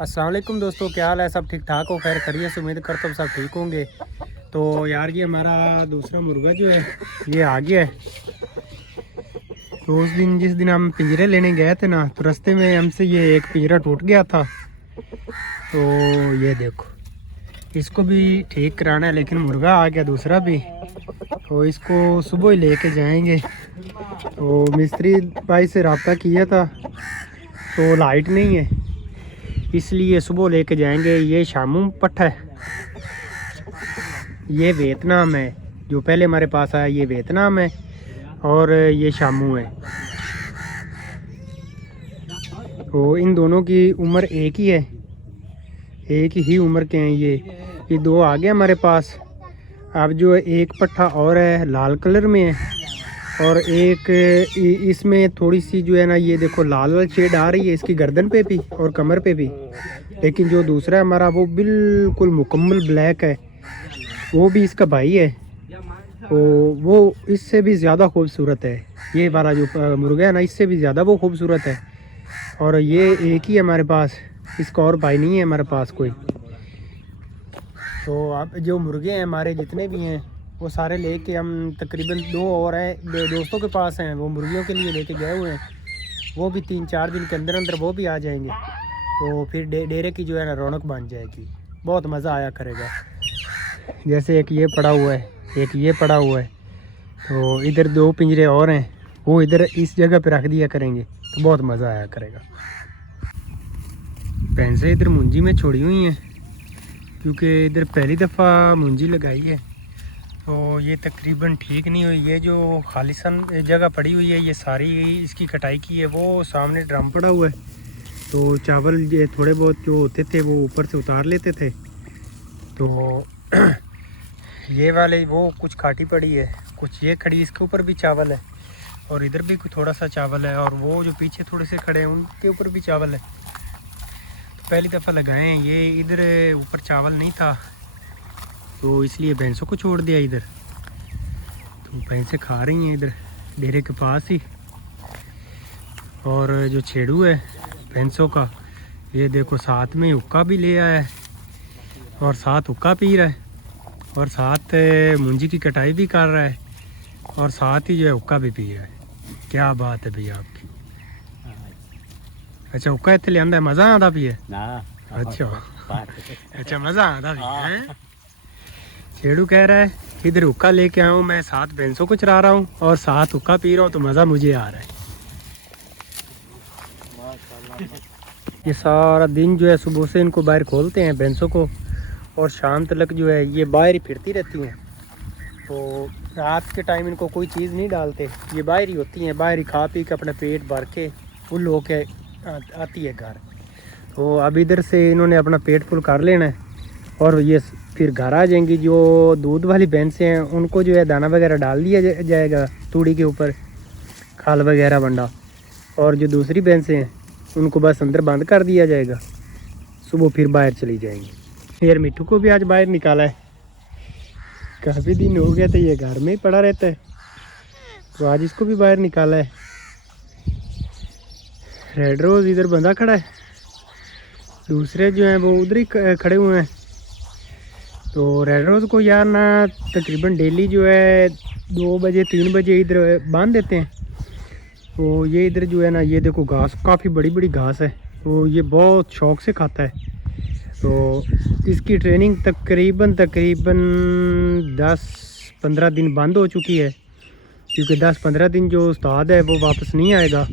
अस्सलाम वालेकुम दोस्तों, क्या हाल है? सब ठीक ठाक हो? खैर खैरियत से उम्मीद करता हूँ सब ठीक होंगे। तो यार ये हमारा दूसरा मुर्गा जो है ये आ गया है। तो उस दिन जिस दिन हम पिंजरे लेने गए थे ना, तो रास्ते में हमसे ये एक पिंजरा टूट गया था। तो ये देखो, इसको भी ठीक कराना है, लेकिन मुर्गा आ गया दूसरा भी। तो इसको सुबह ही लेके जाएंगे। तो मिस्त्री भाई से रब्ता किया था, तो लाइट नहीं है, इसलिए सुबह लेके जाएंगे। ये शामू पट्टा है, ये वियतनाम है। जो पहले हमारे पास आया ये वियतनाम है और ये शामू है। तो इन दोनों की उम्र एक ही है, एक ही उम्र के हैं ये दो आ गए हमारे पास। अब जो एक पट्ठा और है लाल कलर में है, और एक इसमें थोड़ी सी जो है ना, ये देखो लाल लाल शेड आ रही है इसकी गर्दन पे भी और कमर पे भी। लेकिन जो दूसरा है हमारा वो बिल्कुल मुकम्मल ब्लैक है, वो भी इसका भाई है। तो वो इससे भी ज़्यादा खूबसूरत है। ये वाला जो मुर्गा है ना, इससे भी ज़्यादा वो खूबसूरत है। और ये एक ही है हमारे पास, इसका और भाई नहीं है हमारे पास कोई। तो अब जो मुर्गे हैं हमारे जितने भी हैं वो सारे लेके हम तकरीबन दो और हैं, दोस्तों के पास हैं, वो मुर्गियों के लिए लेके गए हुए हैं। वो भी 3-4 दिन के अंदर अंदर वो भी आ जाएंगे। तो फिर डेरे की जो है ना रौनक बन जाएगी, बहुत मज़ा आया करेगा। जैसे एक ये पड़ा हुआ है, एक ये पड़ा हुआ है। तो इधर दो पिंजरे और हैं, वो इधर इस जगह पे रख दिया करेंगे, तो बहुत मज़ा आया करेगा। भैंसें इधर मुंजी में छोड़ी हुई हैं, क्योंकि इधर पहली दफ़ा मुंजी लगाई है। तो ये तकरीबन ठीक नहीं हुई। ये जो खालिसन जगह पड़ी हुई है, ये सारी इसकी कटाई की है। वो सामने ड्रम पड़ा हुआ है, तो चावल ये थोड़े बहुत जो होते थे वो ऊपर से उतार लेते थे। तो ये वाले वो कुछ काटी पड़ी है, कुछ ये खड़ी, इसके ऊपर भी चावल है, और इधर भी थोड़ा सा चावल है, और वो जो पीछे थोड़े से खड़े हैं उनके ऊपर भी चावल है। तो पहली दफ़ा लगाए हैं, ये इधर ऊपर चावल नहीं था, तो इसलिए भैंसों को छोड़ दिया इधर। तो भैंसें खा रही हैं इधर डेरे के पास ही। और जो छेड़ू है भैंसों का, ये देखो साथ में हुक्का भी ले आया है, और साथ हुक्का पी रहा है, और साथ मुंजी की कटाई भी कर रहा है, और साथ ही जो है हुक्का भी पी रहा है। क्या बात है भैया आपकी। अच्छा, हुक्का इतने लिया है, मज़ा आता भी है ना? अच्छा मज़ा आता भी है। छेड़ू कह रहा है इधर हुक्का लेके आया हूँ मैं, साथ भैंसों को चरा रहा हूँ और साथ हुक्का पी रहा हूँ, तो मज़ा मुझे आ रहा है। ये सारा दिन जो है सुबह से इनको बाहर खोलते हैं भैंसों को, और शाम तक जो है ये बाहर ही फिरती रहती हैं। तो रात के टाइम इनको कोई चीज़ नहीं डालते, ये बाहर ही होती हैं, बाहर ही खा पी के अपना पेट भर के फुल होके आती है घर। तो अब इधर से इन्होंने अपना पेट फुल कर लेना है, और ये फिर घर आ जाएंगी। जो दूध वाली भैंसें हैं उनको जो है दाना वगैरह डाल दिया जाएगा तूड़ी के ऊपर, खाल वगैरह बंडा। और जो दूसरी भैंसें हैं उनको बस अंदर बंद कर दिया जाएगा, सुबह फिर बाहर चली जाएंगी। यार मिट्टू को भी आज बाहर निकाला है, काफ़ी दिन हो गए थे ये घर में ही पड़ा रहता है, तो आज इसको भी बाहर निकाला है। रेड रोज़ इधर बंधा खड़ा है, दूसरे जो हैं वो उधर ही खड़े हुए हैं। तो रेड रोज़ को यार ना तकरीबन डेली जो है 2 बजे 3 बजे इधर बांध देते हैं। तो ये इधर जो है ना, ये देखो घास, काफ़ी बड़ी बड़ी घास है, तो ये बहुत शौक से खाता है। तो इसकी ट्रेनिंग तकरीबन 10-15 दिन बंद हो चुकी है, क्योंकि 10-15 दिन जो उस्ताद है वो वापस नहीं आएगा।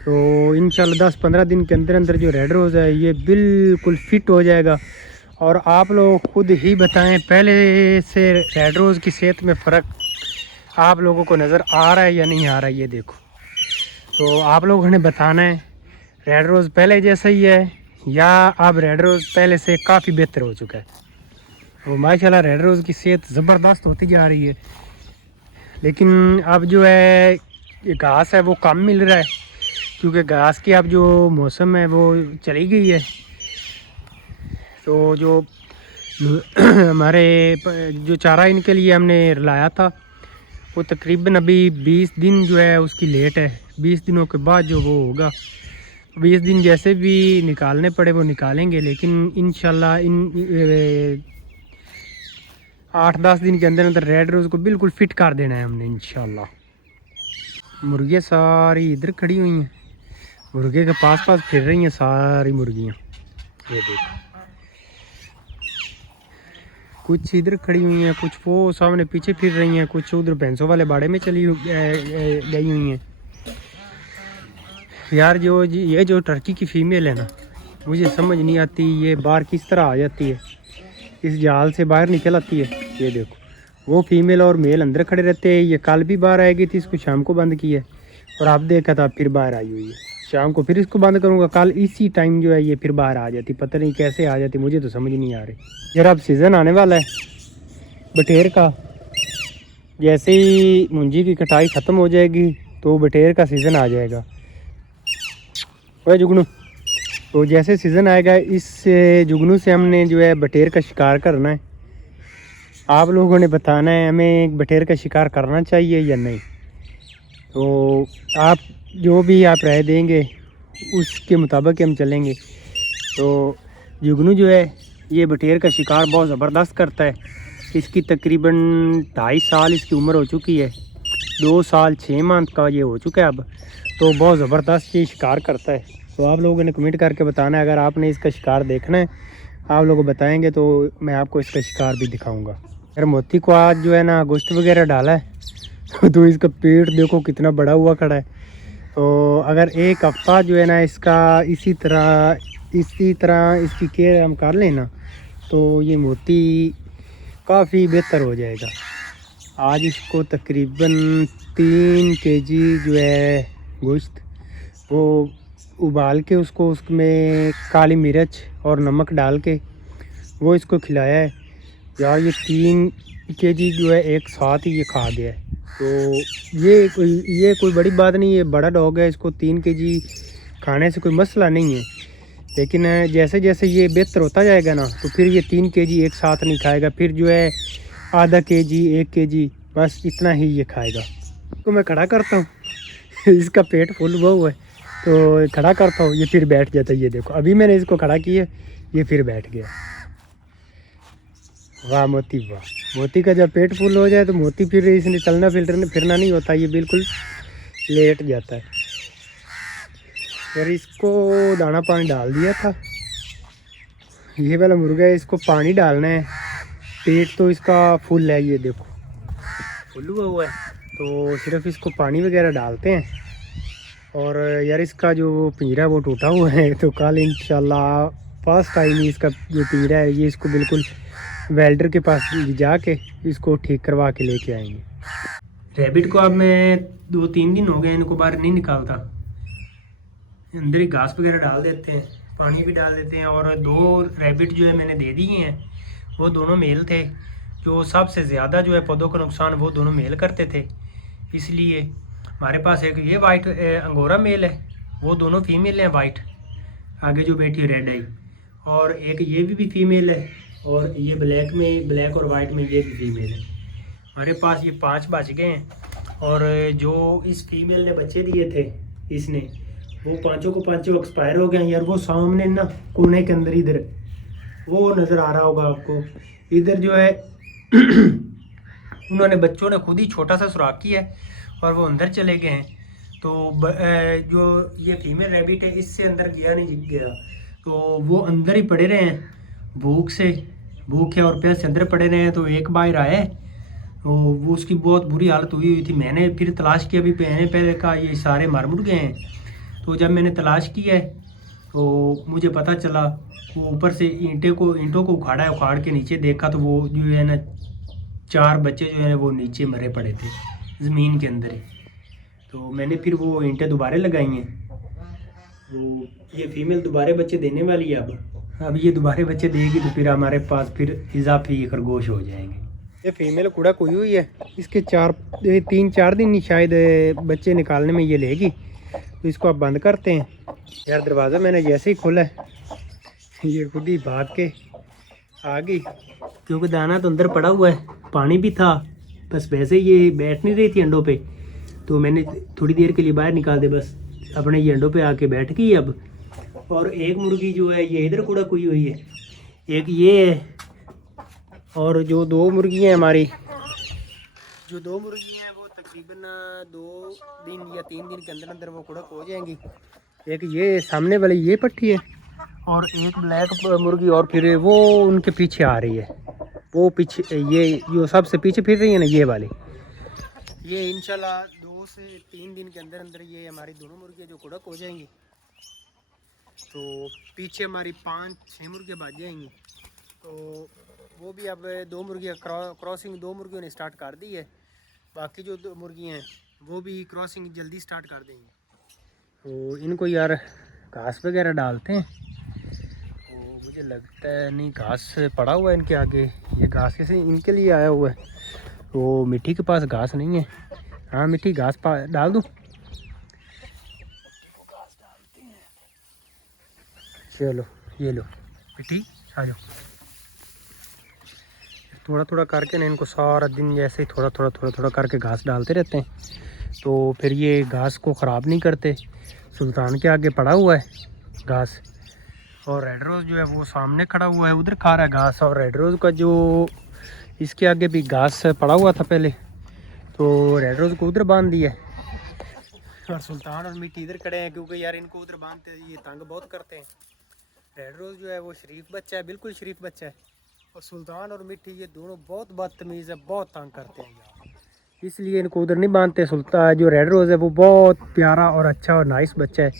तो इंशाल्लाह 10-15 दिन के अंदर अंदर जो रेड रोज़ है ये बिल्कुल फिट हो जाएगा। और आप लोग खुद ही बताएं, पहले से रेड रोज़ की सेहत में फ़र्क आप लोगों को नज़र आ रहा है या नहीं आ रहा है? ये देखो, तो आप लोगों ने बताना है रेड रोज़ पहले जैसा ही है या अब रेड रोज़ पहले से काफ़ी बेहतर हो चुका है। तो माशाल्लाह रेड रोज़ की सेहत ज़बरदस्त होती जा रही है। लेकिन अब जो है ये घास है वो कम मिल रहा है, क्योंकि घास की अब जो मौसम है वो चली गई है। तो जो हमारे जो चारा इनके लिए हमने लाया था वो तकरीबन अभी 20 दिन जो है उसकी लेट है। 20 दिनों के बाद जो वो होगा 20 दिन जैसे भी निकालने पड़े वो निकालेंगे, लेकिन इंशाल्लाह इन 8-10 दिन के अंदर अंदर रेड रोज़ को बिल्कुल फिट कर देना है हमने इंशाल्लाह। मुर्गियाँ सारी इधर खड़ी हुई हैं, मुर्गे के पास पास फिर रही हैं सारी मुर्गियाँ। ये देखो कुछ इधर खड़ी हुई हैं, कुछ वो सामने पीछे फिर रही हैं, कुछ उधर भैंसों वाले बाड़े में चली गई हुई हैं। यार ये जो टर्की की फ़ीमेल है ना, मुझे समझ नहीं आती ये बाहर किस तरह आ जाती है, इस जाल से बाहर निकल आती है। ये देखो वो फीमेल और मेल अंदर खड़े रहते हैं। ये कल भी बाहर आएगी थी, इसको शाम को बंद किया और आप देखा था फिर बाहर आई हुई है। शाम को फिर इसको बंद करूँगा, कल इसी टाइम जो है ये फिर बाहर आ जाती, पता नहीं कैसे आ जाती, मुझे तो समझ नहीं आ रही। यार अब सीज़न आने वाला है बटेर का, जैसे ही मुंजी की कटाई ख़त्म हो जाएगी तो बटेर का सीज़न आ जाएगा। वह जुगनू, तो जैसे सीज़न आएगा इस जुगनू से हमने जो है बटेर का शिकार करना है। आप लोगों ने बताना है हमें बटेर का शिकार करना चाहिए या नहीं। तो आप जो भी आप राय देंगे उसके मुताबिक हम चलेंगे। तो जुगनू जो है ये बटेर का शिकार बहुत ज़बरदस्त करता है। इसकी तकरीबन 2.5 साल इसकी उम्र हो चुकी है, 2 साल 6 माह का ये हो चुका है अब। तो बहुत ज़बरदस्त ये शिकार करता है। तो आप लोगों ने कमेंट करके बताना है, अगर आपने इसका शिकार देखना है आप लोग बताएंगे तो मैं आपको इसका शिकार भी दिखाऊंगा। यार मोती को आज जो है ना गोश्त वगैरह डाला है तो इसका पेट देखो कितना बड़ा हुआ खड़ा है। तो अगर एक हफ्ता जो है ना इसका इसी तरह इसकी केयर हम कर लें ना तो ये मोती काफ़ी बेहतर हो जाएगा। आज इसको तकरीबन 3 केजी जो है गोश्त वो उबाल के उसमें काली मिर्च और नमक डाल के वो इसको खिलाया है। यार ये 3 केजी जो है एक साथ ही ये खा गया है। तो ये कोई बड़ी बात नहीं है, बड़ा डॉग है, इसको 3 केजी खाने से कोई मसला नहीं है। लेकिन जैसे जैसे ये बेहतर होता जाएगा ना तो फिर ये 3 केजी एक साथ नहीं खाएगा, फिर जो है आधा केजी 1 केजी बस इतना ही ये खाएगा। तो मैं खड़ा करता हूँ इसका पेट फुल हुआ है तो खड़ा करता हूँ, ये फिर बैठ जाता है। ये देखो अभी मैंने इसको खड़ा किया, ये फिर बैठ गया। वाह मोती वाह, मोती का जब पेट फुल हो जाए तो मोती फिर इसने चलना फिरना नहीं होता, ये बिल्कुल लेट जाता है। यार इसको दाना पानी डाल दिया था, ये वाला मुर्गा है, इसको पानी डालना है। पेट तो इसका फुल है, ये देखो फुल हुआ है। तो सिर्फ इसको पानी वगैरह डालते हैं। और यार इसका जो पिंजरा वो टूटा हुआ है, तो कल इंशाल्लाह फर्स्ट टाइम ही इसका जो पिंजरा है ये इसको बिल्कुल वेल्डर के पास जाके इसको ठीक करवा के लेके आएंगे। रैबिट को अब मैं 2-3 दिन हो गए इनको बाहर नहीं निकालता, अंदर ही घास वगैरह डाल देते हैं, पानी भी डाल देते हैं। और 2 रैबिट जो है मैंने दे दिए हैं, वो दोनों मेल थे। जो सबसे ज़्यादा जो है पौधों का नुकसान वो दोनों मेल करते थे, इसलिए हमारे पास एक ये वाइट अंगोरा मेल है, वो दोनों फीमेल हैं वाइट, आगे जो बैठी है रेड आई, और एक ये भी फीमेल है, और ये ब्लैक और वाइट में ये भी फीमेल है। हमारे पास ये 5 बच गए हैं। और जो इस फीमेल ने बच्चे दिए थे इसने, वो पांचों एक्सपायर हो गए हैं। यार वो सामने ना कोने के अंदर इधर वो नज़र आ रहा होगा आपको, इधर जो है उन्होंने बच्चों ने खुद ही छोटा सा सुराख किया है और वो अंदर चले गए हैं। तो जो ये फीमेल रैबिट है इससे अंदर नहीं गया, तो वो अंदर ही पड़े रहे हैं, भूख है और प्यास से अंदर पड़े रहे हैं। तो एक बाहर आए तो वो उसकी बहुत बुरी हालत हुई थी। मैंने फिर तलाश किया, अभी पहले का ये सारे मार मुड़ गए हैं। तो जब मैंने तलाश किया तो मुझे पता चला वो ऊपर से ईंटों को उखाड़ के नीचे देखा तो वो जो है ना 4 बच्चे जो है वो नीचे मरे पड़े थे ज़मीन के अंदर ही। तो मैंने फिर वो ईंटें दोबारा लगाई हैं। तो ये फीमेल दोबारा बच्चे देने वाली है। अब ये दोबारा बच्चे देगी तो फिर हमारे पास फिर इजाफी खरगोश हो जाएंगे। ये फीमेल कूड़ा कोई हुई है, इसके 3-4 दिन शायद बच्चे निकालने में ये लेगी। तो इसको अब बंद करते हैं। यार दरवाज़ा मैंने जैसे ही खोला ये खुद ही भाग के आ गई, क्योंकि दाना तो अंदर पड़ा हुआ है, पानी भी था, बस वैसे ये बैठ नहीं रही थी अंडों पे, तो मैंने थोड़ी देर के लिए बाहर निकाल दे बस। अपने येंडों पे आके बैठ गई अब। और एक मुर्गी जो है ये इधर कुड़ा कुई हुई है, एक ये है। और जो दो मुर्गी हैं हमारी, जो दो मुर्गी हैं वो तकरीबन 2 दिन या 3 दिन के अंदर अंदर वो कुड़क हो जाएंगी। एक ये सामने वाली ये पट्टी है और एक ब्लैक मुर्गी और फिर वो उनके पीछे आ रही है, वो पीछे ये जो सबसे पीछे फिर रही है ना ये वाली। ये इंशाल्लाह 2 से 3 दिन के अंदर अंदर ये हमारी दोनों मुर्गियाँ जो कुड़क हो जाएंगी। तो पीछे हमारी 5-6 मुर्गियाँ बच जाएंगी। तो वो भी अब 2 मुर्गियाँ क्रॉसिंग 2 मुर्गियों ने स्टार्ट कर दी है। बाकी जो 2 मुर्गियाँ हैं वो भी क्रॉसिंग जल्दी स्टार्ट कर देंगी। तो इनको यार घास वगैरह डालते हैं। तो मुझे लगता है नहीं घास पड़ा हुआ है इनके आगे, ये घास कैसे इनके लिए आया हुआ है। तो मिट्टी के पास घास नहीं है। हाँ मिट्टी घास डाल दूँ। चलो ये लो मिट्टी आ जाओ। थोड़ा थोड़ा करके ना इनको सारा दिन जैसे ही थोड़ा थोड़ा करके घास डालते रहते हैं। तो फिर ये घास को ख़राब नहीं करते। सुल्तान के आगे पड़ा हुआ है घास और रेड रोज़ जो है वो सामने खड़ा हुआ है, उधर खा रहा है घास। और रेड रोज़ का जो इसके आगे भी घास पड़ा हुआ था पहले, तो रेड रोज़ को उधर बांध दिया है। और सुल्तान और मिट्टी इधर खड़े हैं क्योंकि यार इनको उधर बांधते ये तंग बहुत करते हैं। रेड रोज़ जो है वो शरीफ बच्चा है, बिल्कुल शरीफ बच्चा है। और सुल्तान और मिट्टी ये दोनों बहुत बदतमीज़ है, बहुत तंग करते हैं यार, इसलिए इनको उधर नहीं बांधते। सुल्तान जो रेड रोज़ है वो बहुत प्यारा और अच्छा और नाइस बच्चा है,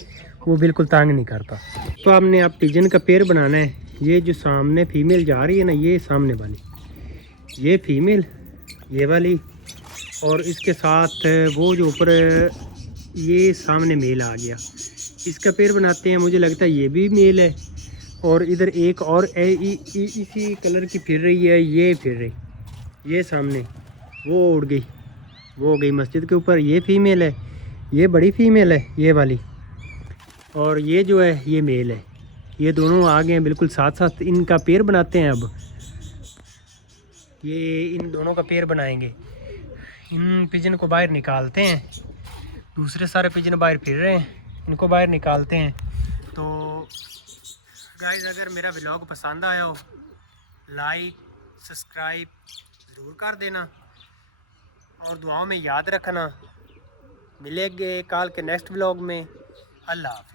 वो बिल्कुल तंग नहीं करता। तो आपने आप पिजन का पेड़ बनाना है। ये जो सामने फीमेल जा रही है ना, ये सामने वाली ये फीमेल, ये वाली, और इसके साथ वो जो ऊपर ये सामने मेल आ गया, इसका पेड़ बनाते हैं। मुझे लगता है ये भी मेल है। और इधर एक और इसी कलर की फिर रही है, ये फिर रही, ये सामने वो उड़ गई, वो हो गई मस्जिद के ऊपर, ये फीमेल है, ये बड़ी फीमेल है ये वाली, और ये जो है ये मेल है। ये दोनों आ गए हैं बिल्कुल साथ साथ। इनका पेड़ बनाते हैं अब, ये इन दोनों का पेड़ बनाएंगे। इन पिजन को बाहर निकालते हैं, दूसरे सारे पिजन बाहर फिर रहे हैं, इनको बाहर निकालते हैं। तो गाइस अगर मेरा व्लॉग पसंद आया हो, लाइक सब्सक्राइब ज़रूर कर देना और दुआओं में याद रखना। मिलेंगे कल के नेक्स्ट व्लॉग में। अल्लाह हाफ़िज़।